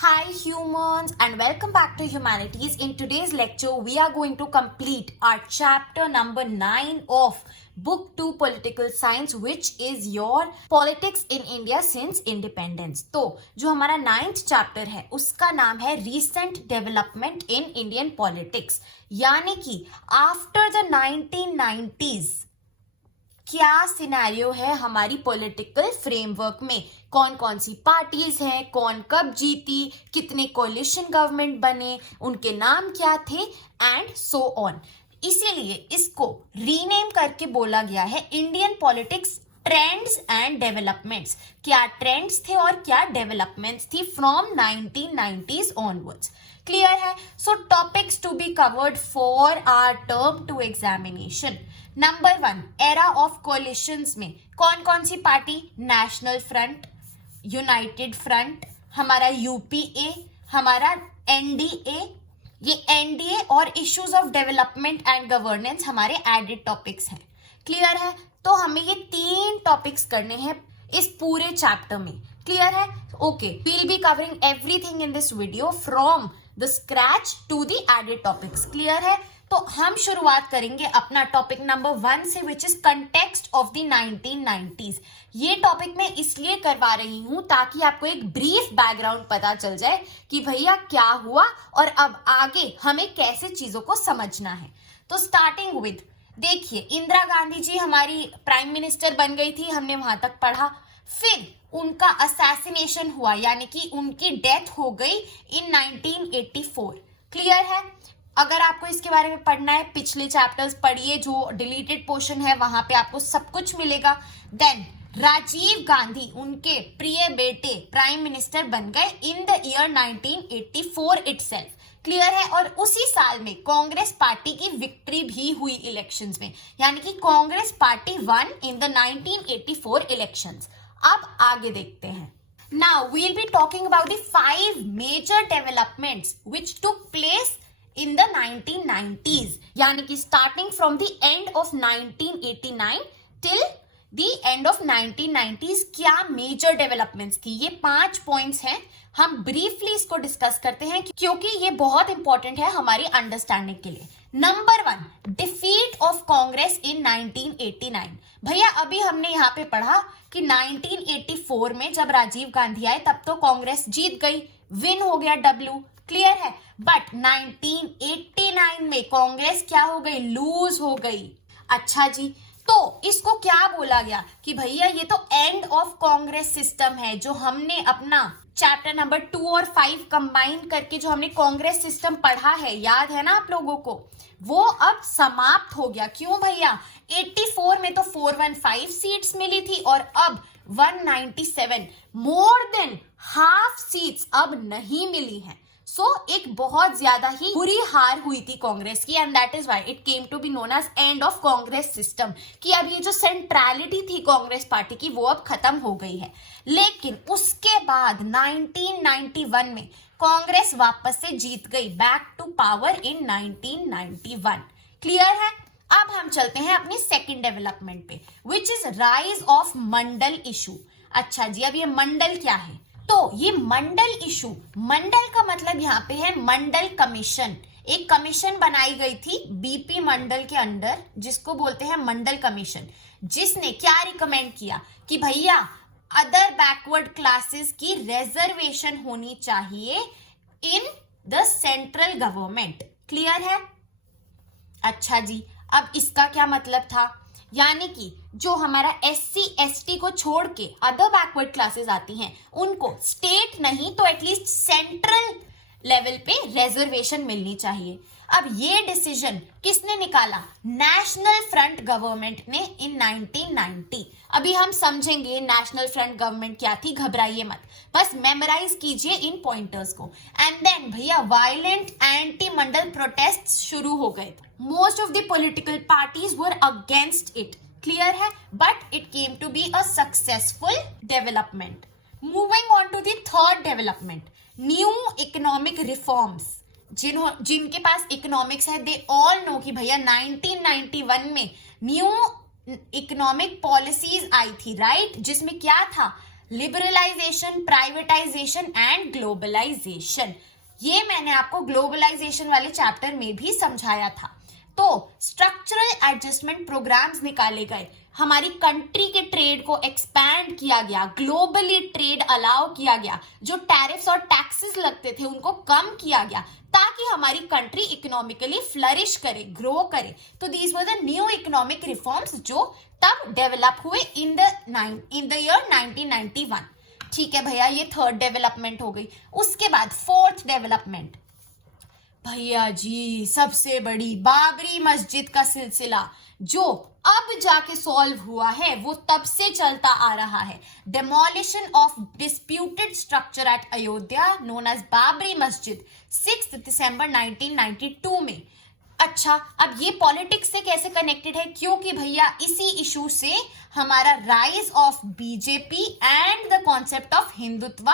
Hi humans and welcome back to Humanities. In today's lecture, we are going to complete our chapter number 9 of Book 2 Political Science, which is your Politics in India since Independence. तो जो हमारा 9th chapter है उसका नाम है Recent Development in Indian Politics, यानी कि after the 1990s क्या सिनेरियो है हमारी पॉलिटिकल फ्रेमवर्क में, कौन कौन सी पार्टीज हैं, कौन कब जीती, कितने कोलिशन गवर्नमेंट बने, उनके नाम क्या थे एंड सो ऑन। इसीलिए इसको रीनेम करके बोला गया है Indian politics trends and developments. क्या ट्रेंड्स थे और क्या डेवलपमेंट्स थी फ्रॉम 1990s ऑनवर्ड्स। क्लियर है? So topics to be covered for our term 2 examination. Number 1, era of coalitions में कौन कौन सी party? National front, united front, हमारा यूपीए, हमारा एनडीए। ये एनडीए और issues of development and governance हमारे एडेड टॉपिक्स हैं। क्लियर है? तो हमें ये 3 टॉपिक्स करने हैं इस पूरे चैप्टर में। क्लियर है? Okay, we'll be covering everything in this video from the scratch to the added topics. Clear है? तो हम शुरुआत करेंगे अपना टॉपिक नंबर 1 से, which is context of the 1990s। ये टॉपिक मैं इसलिए करवा रही हूं ताकि आपको एक ब्रीफ बैकग्राउंड पता चल जाए कि भैया क्या हुआ और अब आगे हमें कैसे चीजों को समझना है। तो स्टार्टिंग विद, देखिए इंदिरा गांधी जी हमारी प्राइम मिनिस्टर बन गई थी, हमने वहां तक पढ़ा। फिर उनका असैसिनेशन हुआ, यानी कि उनकी डेथ हो गई इन 1984। क्लियर है? अगर आपको इसके बारे में पढ़ना है, पिछले चैप्टर्स पढ़िए, जो डिलीटेड पोर्शन है वहां पे आपको सब कुछ मिलेगा। देन राजीव गांधी उनके प्रिय बेटे प्राइम मिनिस्टर बन गए इन द ईयर 1984 इटसेल्फ। क्लियर है? और उसी साल में कांग्रेस पार्टी की विक्ट्री भी हुई इलेक्शंस में, यानी कि Congress party one in the 1984 elections. अब आगे देखते हैं। Now we'll be talking about the 5 major developments which took place in the 1990s, यानी कि starting from the end of 1989 till the end of 1990s क्या मेजर डेवलपमेंट्स थी। ये 5 points हैं, हम ब्रीफली इसको डिस्कस करते हैं क्योंकि ये बहुत इंपॉर्टेंट है हमारी अंडरस्टैंडिंग के लिए। नंबर 1, डिफीट ऑफ कांग्रेस इन 1989। भैया अभी हमने यहाँ पे पढ़ा कि 1984 में जब राजीव गांधी आए तब तो कांग्रेस जीत गई, विन हो गया डब्ल्यू। क्लियर है? बट 1989 में कांग्रेस क्या हो गई? लूज हो गई। अच्छा जी, तो इसको क्या बोला गया कि भैया ये तो एंड ऑफ कांग्रेस सिस्टम है, जो हमने अपना चैप्टर नंबर 2 और 5 कंबाइन करके जो हमने कांग्रेस सिस्टम पढ़ा है, याद है ना आप लोगों को, वो अब समाप्त हो गया। क्यों भैया? 84 में तो 415 सीट्स मिली थी और अब 197, मोर देन हाफ सीट्स अब नहीं मिली हैं। सो एक बहुत ज्यादा ही बुरी हार हुई थी कांग्रेस की, and that is why it came to be known as end of Congress system, कि अब ये जो सेंट्रलिटी थी कांग्रेस पार्टी की वो अब खत्म हो गई है। लेकिन उसके बाद 1991 में कांग्रेस वापस से जीत गई, back to power in 1991। Clear है? अब हम चलते हैं अपनी सेकेंड डेवलपमेंट पे, which is rise of Mandal issue. अच्छा जी, अब ये मंडल क्या है? तो ये मंडल इशू, मंडल का मतलब यहाँ पे है मंडल कमीशन। एक कमीशन बनाई गई थी बीपी मंडल के अंडर, जिसको बोलते हैं मंडल कमीशन, जिसने क्या रिकमेंड किया कि भैया अदर बैकवर्ड क्लासेस की रिजर्वेशन होनी चाहिए in the central government. Clear है? अच्छा जी, अब इसका क्या मतलब था? यानी कि जो हमारा SC ST को छोड़ के अदर बैकवर्ड क्लासेस आती हैं, उनको स्टेट नहीं तो एटलीस्ट सेंट्रल लेवल पे रिजर्वेशन मिलनी चाहिए। अब ये डिसीजन किसने निकाला? नेशनल फ्रंट गवर्नमेंट ने इन 1990। अभी हम समझेंगे नेशनल फ्रंट गवर्नमेंट क्या थी, घबराइए मत, बस मेमोराइज कीजिए इन पॉइंटर्स को। एंड देन भैया वायलेंट एंटी मंडल प्रोटेस्ट शुरू हो गए। Most of the political parties were against it. Clear है? But it came to be a successful development. Moving on to the third development, new economic reforms. जिनके पास economics है they all know कि भैया 1991 में न्यू इकोनॉमिक पॉलिसीज आई थी, right? जिसमें क्या था? Liberalisation, privatisation and globalisation. ये मैंने आपको ग्लोबलाइजेशन वाले चैप्टर में भी समझाया था। तो स्ट्रक्चरल एडजस्टमेंट प्रोग्राम्स निकाले गए, हमारी कंट्री के ट्रेड को एक्सपैंड किया गया, ग्लोबली ट्रेड अलाउ किया गया, जो टैरिफ्स और टैक्सेस लगते थे उनको कम किया गया ताकि हमारी कंट्री इकोनॉमिकली फ्लरिश करे, ग्रो करे। तो these were the new economic reforms जो तब डेवलप हुए इन द ईयर 1991। ठीक है भैया, ये थर्ड डेवलपमेंट हो गई। उसके बाद फोर्थ डेवलपमेंट, भैया जी सबसे बड़ी बाबरी मस्जिद का सिलसिला जो अब जाके सॉल्व हुआ है, वो तब से चलता आ रहा है। Demolition of disputed structure at Ayodhya known as Babri Masjid 6 दिसंबर 1992 में। अच्छा, अब ये पॉलिटिक्स से कैसे कनेक्टेड है? क्योंकि भैया इसी इशू से हमारा rise of BJP and the concept of Hindutva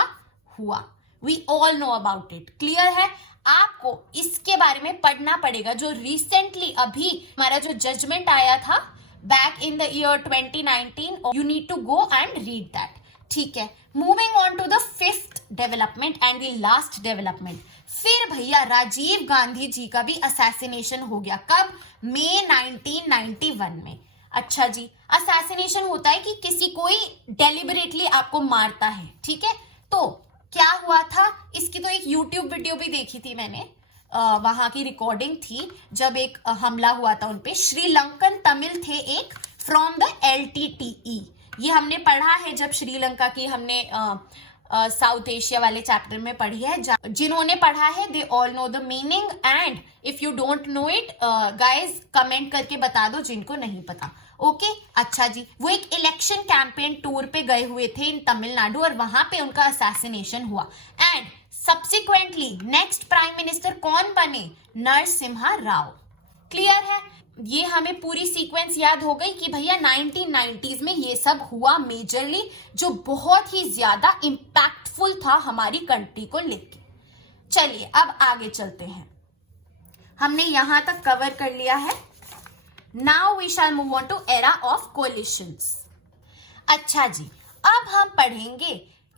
हुआ। We all know about it. Clear है? आपको इसके बारे में पढ़ना पड़ेगा। जो रिसेंटली अभी हमारा जो जजमेंट आया था back in the year 2019, you need to go and read that. ठीक है, moving on to the fifth development and the last development. फिर भैया राजीव गांधी जी का भी असैसिनेशन हो गया। कब? मई 1991 में। अच्छा जी, असैसिनेशन होता है कि किसी कोई डेलिबरेटली आपको मारता है। ठीक है, तो क्या हुआ था, इसकी तो एक यूट्यूब वीडियो भी देखी थी मैंने, वहां की रिकॉर्डिंग थी जब एक हमला हुआ था उनपे। श्रीलंकन तमिल थे एक फ्रॉम द LTTE। ये हमने पढ़ा है जब श्रीलंका की हमने साउथ एशिया वाले चैप्टर में पढ़ी है। जिन्होंने पढ़ा है they all know the meaning, and if you don't know it guys comment करके बता दो जिनको नहीं पता। ओके अच्छा जी, वो एक इलेक्शन कैंपेन टूर पे गए हुए थे इन तमिलनाडु और वहां पे उनका असैसिनेशन हुआ। And subsequently next prime minister कौन बने? नरसिम्हा राव। क्लियर है? ये हमें पूरी सीक्वेंस याद हो गई कि भैया 1990s में ये सब हुआ मेजरली, जो बहुत ही ज्यादा इंपैक्टफुल था हमारी कंट्री को लेके। चलिए अब आगे चलते हैं। हमने यहां तक कवर कर लिया है। Now we shall move on to era of coalitions. अच्छा जी, अब हम पढ़ेंगे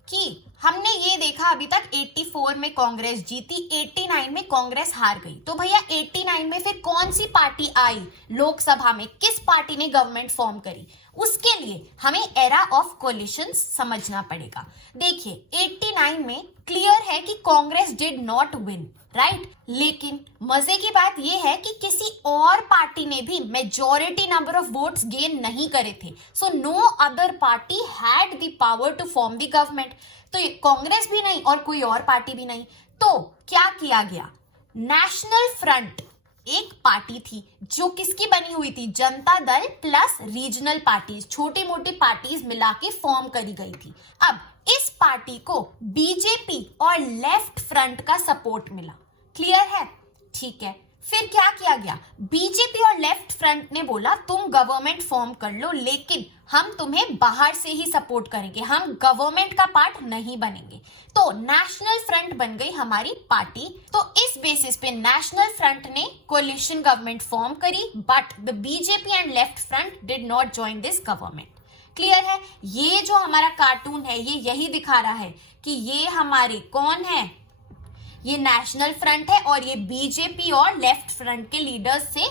कि हमने ये देखा अभी तक 84 में कांग्रेस जीती, 89 में कांग्रेस हार गई। तो भैया 89 में फिर कौन सी पार्टी आई लोकसभा में, किस पार्टी ने गवर्नमेंट फॉर्म करी? उसके लिए हमें एरा ऑफ कोलिशंस समझना पड़ेगा। देखिए 89 में क्लियर है कि Congress did not win, right? लेकिन मजे की बात यह है कि किसी और पार्टी ने भी majority number of votes gain नहीं करे थे। So no other party had the power to form the government. तो कांग्रेस भी नहीं और कोई और पार्टी भी नहीं। तो क्या किया गया? नेशनल फ्रंट एक पार्टी थी जो किसकी बनी हुई थी? Janata Dal plus regional parties, छोटी मोटी पार्टीज मिला के फॉर्म करी गई थी। अब इस पार्टी को बीजेपी और लेफ्ट फ्रंट का सपोर्ट मिला। क्लियर है? ठीक है, फिर क्या किया गया? बीजेपी और लेफ्ट फ्रंट ने बोला तुम गवर्नमेंट फॉर्म कर लो, लेकिन हम तुम्हें बाहर से ही सपोर्ट करेंगे, हम गवर्नमेंट का पार्ट नहीं बनेंगे। तो नेशनल फ्रंट बन गई हमारी पार्टी। तो इस बेसिस पे नेशनल फ्रंट ने कोलिशन गवर्नमेंट फॉर्म करी, but the BJP and left front did not join this government. Clear है? ये जो हमारा कार्टून है ये यही दिखा रहा है कि ये हमारे कौन है? ये नेशनल फ्रंट है और ये बीजेपी और लेफ्ट फ्रंट के लीडर्स से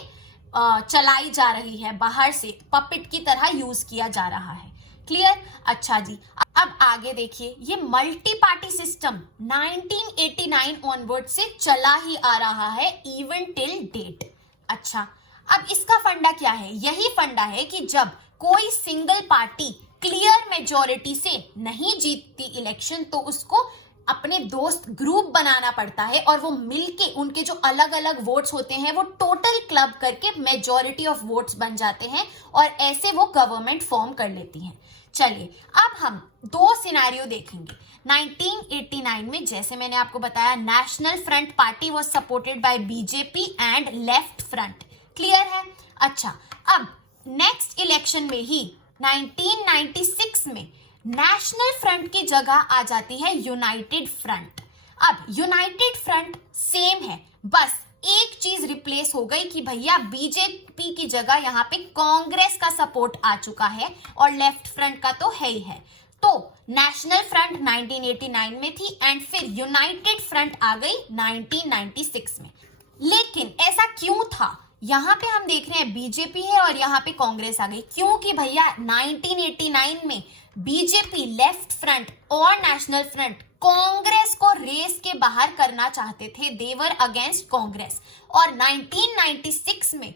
चलाई जा रही है, बाहर से पपेट की तरह यूज किया जा रहा है। क्लियर? अच्छा जी, अब आगे देखिए, ये मल्टी पार्टी सिस्टम 1989 ऑनवर्ड से चला ही आ रहा है इवन टिल डेट। अच्छा, अब इसका फंडा क्या है? यही फंडा है कि जब कोई सिंगल पार्टी क्लियर मेजॉरिटी से नहीं जीतती इलेक्शन तो उसको अपने दोस्त ग्रुप बनाना पड़ता है और वो मिलके उनके जो अलग अलग वोट्स होते हैं वो टोटल क्लब करके मेजॉरिटी ऑफ वोट्स बन जाते हैं और ऐसे वो गवर्नमेंट फॉर्म कर लेती हैं। चलिए अब हम दो सिनेरियो देखेंगे। 1989 में जैसे मैंने आपको बताया national front party was supported by BJP and left front. Clear है? अच्छा, अब नेक्स्ट इलेक्शन में ही 1996 में नेशनल फ्रंट की जगह आ जाती है यूनाइटेड फ्रंट। अब यूनाइटेड फ्रंट सेम है, बस एक चीज रिप्लेस हो गई कि भैया बीजेपी की जगह यहाँ पे कांग्रेस का सपोर्ट आ चुका है और लेफ्ट फ्रंट का तो है ही है। तो नेशनल फ्रंट 1989 में थी एंड फिर यूनाइटेड फ्रंट आ गई 1996 में। लेकिन ऐसा क्यों था? यहाँ पे हम देख रहे हैं बीजेपी है और यहाँ पे कांग्रेस आ गई, क्योंकि भैया 1989 में बीजेपी, लेफ्ट फ्रंट और नेशनल फ्रंट कांग्रेस को रेस के बाहर करना चाहते थे, देवर अगेंस्ट कांग्रेस। और 1996 में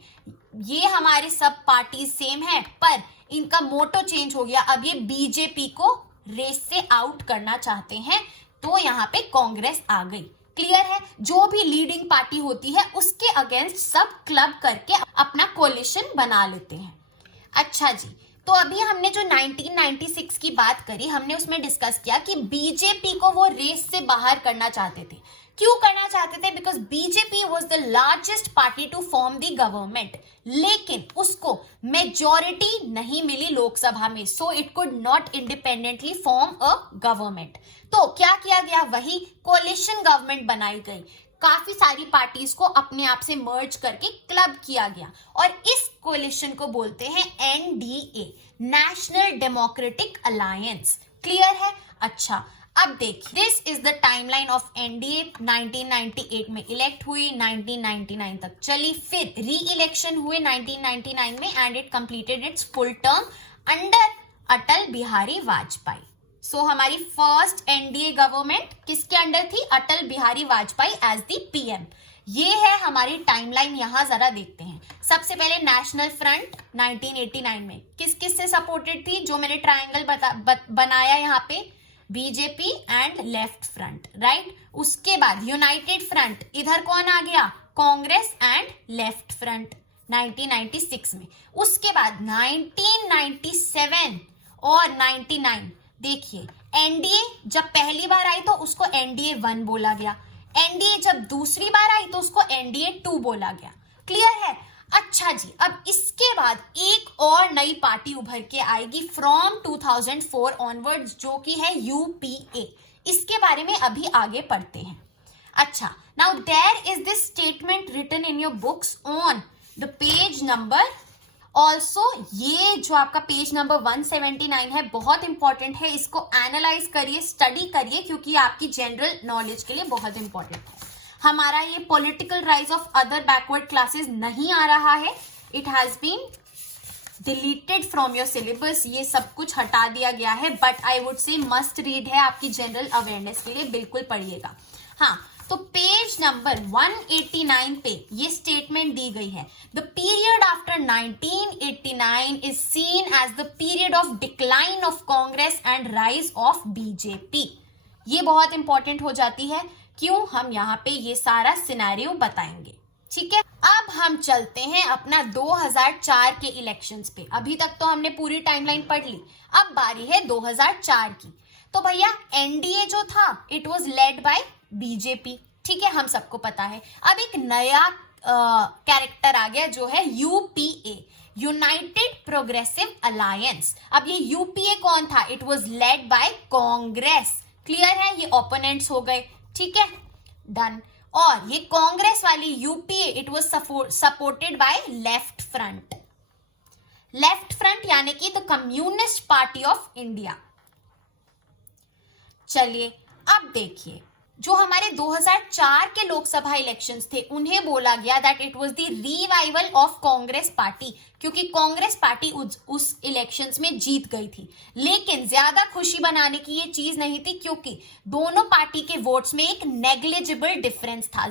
ये हमारे सब पार्टी सेम है पर इनका मोटो चेंज हो गया, अब ये बीजेपी को रेस से आउट करना चाहते हैं, तो यहाँ पे कांग्रेस आ गई। क्लियर है? जो भी लीडिंग पार्टी होती है उसके अगेंस्ट सब क्लब करके अपना कोलिशन बना लेते हैं। अच्छा जी, तो अभी हमने जो 1996 की बात करी, हमने उसमें डिस्कस किया कि बीजेपी को वो रेस से बाहर करना चाहते थे। क्यों करना चाहते थे? Because BJP was the largest party to form the government, लेकिन उसको मेजॉरिटी नहीं मिली लोकसभा में, so it could not independently form a government. तो क्या किया गया? वही कोलिशन गवर्नमेंट बनाई गई, काफी सारी पार्टीज को अपने आप से मर्ज करके क्लब किया गया और इस कोलिशन को बोलते हैं NDA, national democratic alliance. Clear है? अच्छा, अब देखिए, this is the timeline of NDA. 1998 में इलेक्ट हुई, 1999 तक चली, फिर री इलेक्शन हुए 1999 में and it completed its full term under Atal Bihari Vajpayee. So हमारी फर्स्ट एनडीए गवर्नमेंट किसके अंडर थी? Atal Bihari Vajpayee as the PM. ये है हमारी टाइमलाइन। यहां जरा देखते हैं। सबसे पहले नेशनल फ्रंट 1989 में किस किस से सपोर्टेड थी? जो मैंने ट्रायंगल बनाया यहाँ पे, BJP and left front, right. उसके बाद यूनाइटेड फ्रंट, इधर कौन आ गया? कांग्रेस एंड लेफ्ट फ्रंट 1996 में। उसके बाद 1997 और 99, देखिए एनडीए जब पहली बार आई तो उसको एनडीए 1 बोला गया, एनडीए जब दूसरी बार आई तो उसको एनडीए 2 बोला गया। क्लियर है? अच्छा जी, अब इसके बाद एक और नई पार्टी उभर के आएगी फ्रॉम 2004 ऑनवर्ड्स, जो कि है यूपीए। इसके बारे में अभी आगे पढ़ते हैं। अच्छा, now there is this statement written in your books on the page number, also ये जो आपका पेज नंबर 179 है बहुत इंपॉर्टेंट है, इसको एनालाइज करिए, स्टडी करिए, क्योंकि आपकी जनरल नॉलेज के लिए बहुत इंपॉर्टेंट है। हमारा ये political rise of other backward classes नहीं आ रहा है, it has been deleted from your syllabus, ये सब कुछ हटा दिया गया है, but I would say must read है आपकी जनरल अवेयरनेस के लिए, बिल्कुल पढ़िएगा। हाँ, तो पेज नंबर 189 पे ये स्टेटमेंट दी गई है, the period after 1989 is seen as the period of decline of Congress and rise of BJP. ये बहुत इंपॉर्टेंट हो जाती है, क्यों? हम यहाँ पे ये सारा सिनेरियो बताएंगे। ठीक है, अब हम चलते हैं अपना 2004 के इलेक्शंस पे। अभी तक तो हमने पूरी टाइमलाइन पढ़ ली, अब बारी है 2004 की। तो भैया एनडीए जो था it was led by BJP, ठीक है, हम सबको पता है। अब एक नया कैरेक्टर आ गया जो है यूपीए, यूनाइटेड प्रोग्रेसिव अलायंस। अब ये यूपीए कौन था? It was led by Congress. Clear है? ये ओपोनेंट्स हो गए, ठीक है, डन। और ये कांग्रेस वाली UPA it was supported by left front, left front यानी कि the communist party of India. चलिए अब देखिए, जो हमारे 2004 के लोकसभा इलेक्शंस थे उन्हें बोला गया that it was the revival of Congress party, क्योंकि कांग्रेस पार्टी उस इलेक्शंस में जीत गई थी। लेकिन ज्यादा खुशी बनाने की ये चीज नहीं थी, क्योंकि दोनों पार्टी के वोट्स में एक नेग्लिजिबल डिफरेंस था,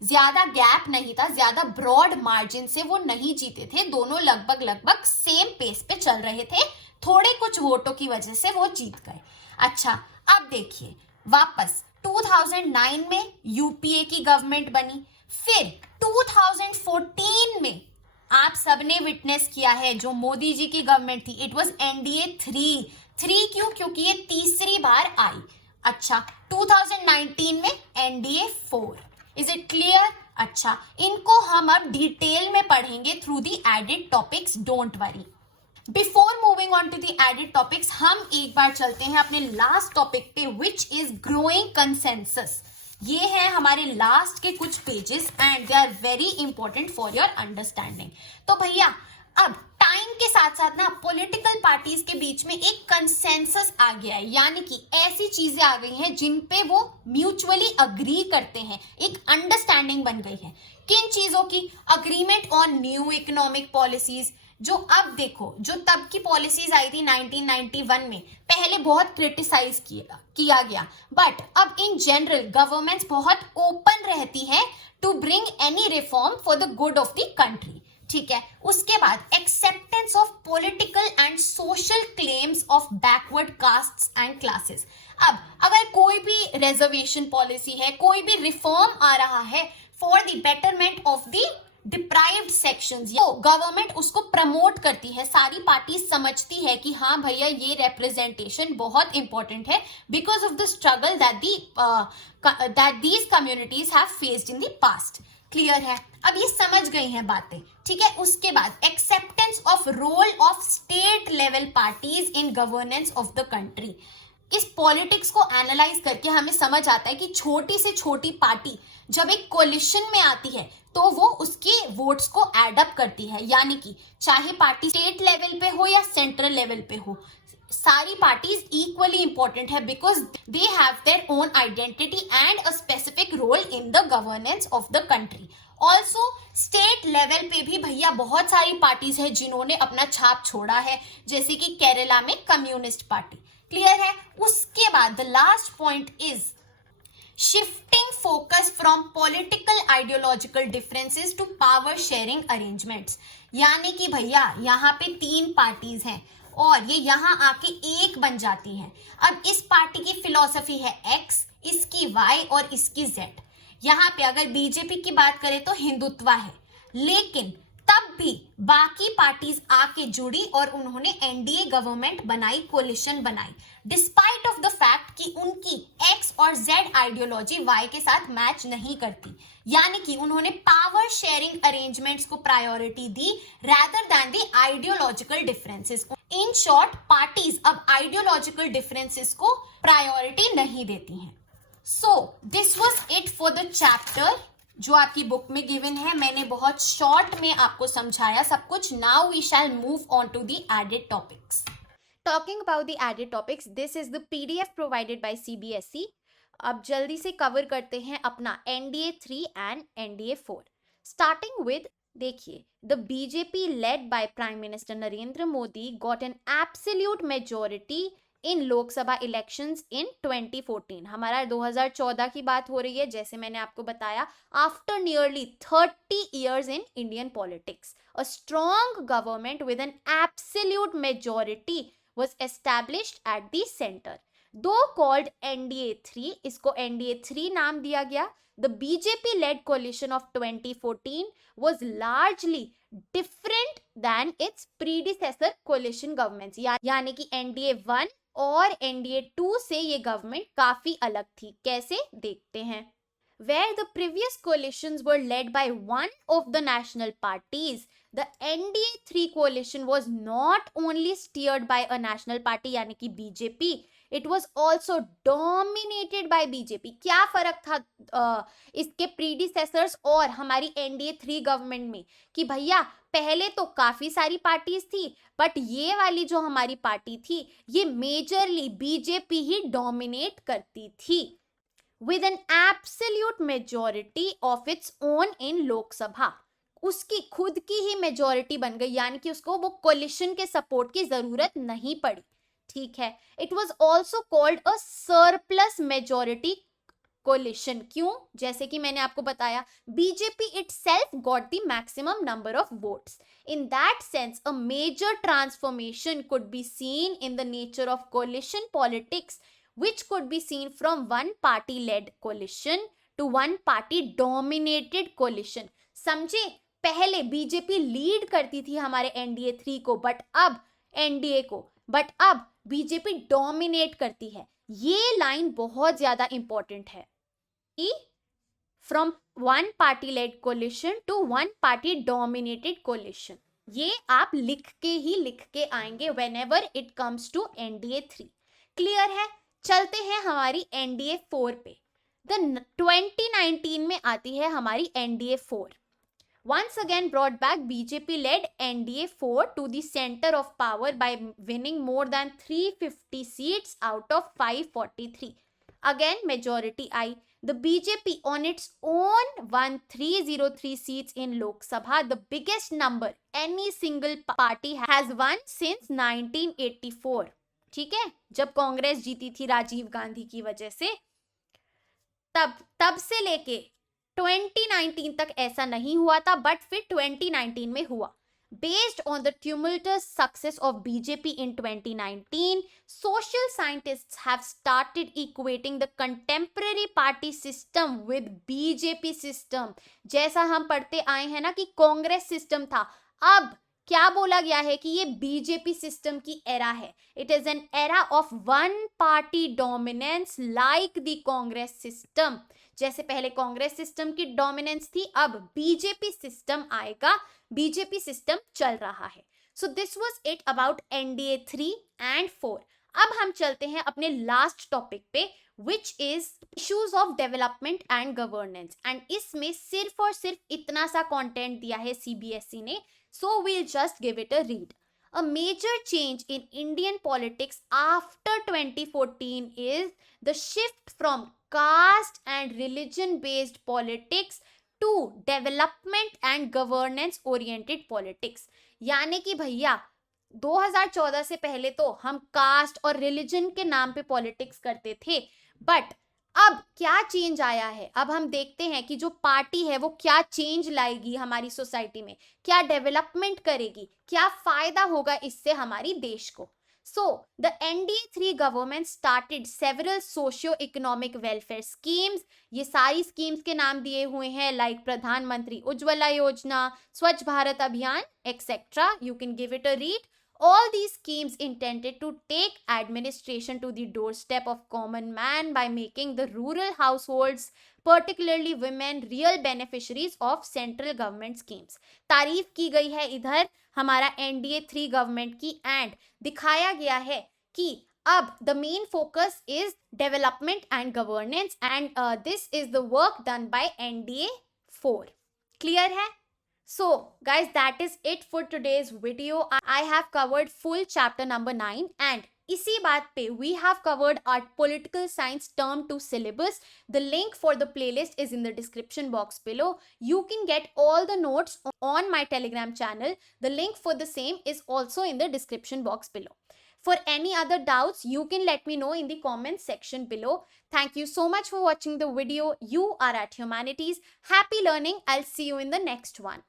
ज्यादा गैप नहीं था, ज्यादा ब्रॉड मार्जिन से वो नहीं जीते थे, दोनों लगभग सेम पेस पे चल रहे थे, थोड़े कुछ वोटों की वजह से वो जीत गए। अच्छा, अब देखिए वापस 2009 में यूपीए की गवर्नमेंट बनी, फिर 2014 में आप सबने विटनेस किया है जो मोदी जी की गवर्नमेंट थी, इट वाज एनडीए 3। क्यों? क्योंकि ये तीसरी बार आई। अच्छा, 2019 में एनडीए 4। Is it clear? अच्छा, इनको हम अब डिटेल में पढ़ेंगे through the added topics, don't worry. Before moving on to the added topics, हम एक बार चलते हैं अपने लास्ट टॉपिक पे, विच इज ग्रोइंग कंसेंसस। ये है हमारे लास्ट के कुछ pages and they are very important for your understanding. तो भैया अब टाइम टाइम के साथ साथ ना पॉलिटिकल पार्टीज के बीच में एक कंसेंसस आ गया है, यानी कि ऐसी चीजें आ गई हैं जिन पे वो म्यूचुअली अग्री करते हैं, एक अंडरस्टैंडिंग बन गई है। किन चीजों की? Agreement on new economic policies, जो अब देखो, जो तब की पॉलिसीज आई थी 1991 में, पहले बहुत क्रिटिसाइज किया गया, बट अब इन जनरल गवर्नमेंट्स बहुत ओपन रहती हैं to bring any reform for the good of the country. ठीक है, उसके बाद acceptance of political and social claims of backward castes and classes. अब अगर कोई भी रिजर्वेशन पॉलिसी है, कोई भी रिफॉर्म आ रहा है for the betterment of the deprived sections, तो गवर्नमेंट उसको प्रमोट करती है। सारी पार्टी समझती है कि हाँ भैया ये रिप्रेजेंटेशन बहुत इंपॉर्टेंट है because of the struggle that these communities have faced in the past. Clear है? अब ये समझ गई हैं बातें। ठीक है, उसके बाद acceptance of role of state level parties in governance of the country. इस पॉलिटिक्स को एनालाइज करके हमें समझ आता है कि छोटी से छोटी पार्टी जब एक कोलिशन में आती है तो वो उसके वोट्स को एड अप करती है, यानी कि चाहे पार्टी स्टेट लेवल पे हो या सेंट्रल लेवल पे हो, सारी पार्टीज इक्वली इंपॉर्टेंट है because they have their own identity and a specific role in the governance of the country. Also state level पे भी भैया बहुत सारी पार्टीज है जिन्होंने अपना छाप छोड़ा है, जैसे कि केरला में कम्युनिस्ट पार्टी। क्लियर है? उसके बाद the last point is shifting focus from political ideological differences to power sharing arrangements. यानी कि भैया यहाँ पे 3 पार्टीज हैं और ये यहाँ आके एक बन जाती हैं। अब इस पार्टी की फिलॉसफी है X, इसकी Y और इसकी Z। यहाँ पे अगर बीजेपी की बात करें तो हिंदुत्व है, लेकिन तब भी बाकी पार्टीज आके जुड़ी और उन्होंने एनडीए गवर्नमेंट बनाई, कोलिशन बनाई, डिस्पाइट ऑफ द फैक्ट कि उनकी एक्स और जेड आइडियोलॉजी वाई के साथ मैच नहीं करती। यानी कि उन्होंने पावर शेयरिंग अरेंजमेंट्स को priority the rather than the ideological differences. In short, parties अब आइडियोलॉजिकल डिफरेंसेस को प्रायोरिटी नहीं देती हैं। So this was it for the chapter जो आपकी बुक में गिवन है। मैंने बहुत शॉर्ट में आपको समझाया सब कुछ। Now we shall move on to the added topics. Talking about the added topics, this is the PDF provided by CBSE. अब जल्दी से कवर करते हैं अपना NDA 3 and NDA 4. Starting with, देखिए, the BJP led by Prime Minister Narendra Modi got an absolute majority in Lok Sabha elections in 2014। हमारा 2014 की बात हो रही है, जैसे मैंने आपको बताया, after nearly 30 years in Indian politics a strong government with an absolute majority was established at the center, though called NDA 3, इसको NDA 3 नाम दिया गया। The BJP led coalition of 2014 was largely different than its predecessor coalition governments, यानी कि NDA 1 और NDA 2 से ये government काफी अलग थी। कैसे? देखते हैं। Where the previous coalitions were led by one of the national parties, the NDA 3 coalition was not only steered by a national party यानी कि BJP, it was also dominated by BJP। क्या फर्क था इसके predecessors और हमारी NDA 3 government में कि भैया पहले तो काफी सारी पार्टीज थी, बट ये वाली जो हमारी पार्टी थी ये मेजरली बीजेपी ही डोमिनेट करती थी with an absolute majority of its own in Lok Sabha. उसकी खुद की ही मेजॉरिटी बन गई, यानी कि उसको वो कोलिशन के सपोर्ट की जरूरत नहीं पड़ी। ठीक है, it was also called a surplus majority coalition. क्यों? जैसे कि मैंने आपको बताया, BJP itself got the maximum number of votes. In that sense, a major transformation could be seen in the nature of coalition politics, which could be seen from one party led coalition to one party dominated coalition। समझे? पहले BJP lead करती थी हमारे NDA 3 को, but अब NDA को, but अब BJP dominate करती है। ये लाइन बहुत ज्यादा इंपॉर्टेंट है। From one party led coalition to one party dominated coalition, ये आप लिख के आएंगे whenever it comes to NDA 3। Clear है? चलते हैं हमारी NDA 4 पे। 2019 में आती है हमारी NDA 4। once again brought back BJP-led NDA 4 to the center of power by winning more than 350 seats out of 543. Again, majority I. The BJP on its own won 303 seats in Lok Sabha, the biggest number any single party has won since 1984. ठीक है, जब कांग्रेस जीती थी राजीव गांधी की वजह से, तब से लेके 2019 तक ऐसा नहीं हुआ था, बट फिर 2019 में हुआ. Based on the tumultuous success of BJP in 2019, social scientists have started equating the contemporary party system with BJP system. जैसा हम पढ़ते आए हैं ना कि कांग्रेस सिस्टम था, अब क्या बोला गया है कि ये बीजेपी सिस्टम की एरा है. It is an era of one party dominance like the Congress system. जैसे पहले कांग्रेस सिस्टम की डोमिनेंस थी, अब बीजेपी सिस्टम आएगा, बीजेपी सिस्टम चल रहा है. So this was it about NDA 3 and 4. अब हम चलते हैं अपने लास्ट टॉपिक पे, which is issues of development and governance. And इसमें सिर्फ और सिर्फ इतना सा कंटेंट दिया है सीबीएसई ने, so we'll just give it a read. A major change in Indian politics after 2014 is the shift from caste and religion based politics to development and governance oriented politics. यानी कि भैया 2014 से पहले तो हम कास्ट और religion के नाम पे पॉलिटिक्स करते थे, बट अब क्या चेंज आया है. अब हम देखते हैं कि जो पार्टी है वो क्या चेंज लाएगी हमारी सोसाइटी में, क्या डेवलपमेंट करेगी, क्या फायदा होगा इससे हमारी देश को. So the NDA 3 government started several socio economic welfare schemes. ये सारी स्कीम्स के नाम दिए हुए हैं, लाइक प्रधानमंत्री उज्ज्वला योजना, स्वच्छ भारत अभियान, etcetera. You can give it a read. All these schemes intended to take administration to the doorstep of common man by making the rural households, particularly women, real beneficiaries of central government schemes. तारीफ की गई है इधर हमारा NDA 3 government की, and दिखाया गया है कि अब the main focus is development and governance, and this is the work done by NDA 4. Clear है? So guys, that is it for today's video. I have covered full chapter number 9, and इसी बात पे we have covered our political science term 2 syllabus. The link for the playlist is in the description box below. You can get all the notes on my Telegram channel. The link for the same is also in the description box below. For any other doubts, you can let me know in the comment section below. Thank you so much for watching the video. You are at Humanities. Happy learning. I'll see you in the next one.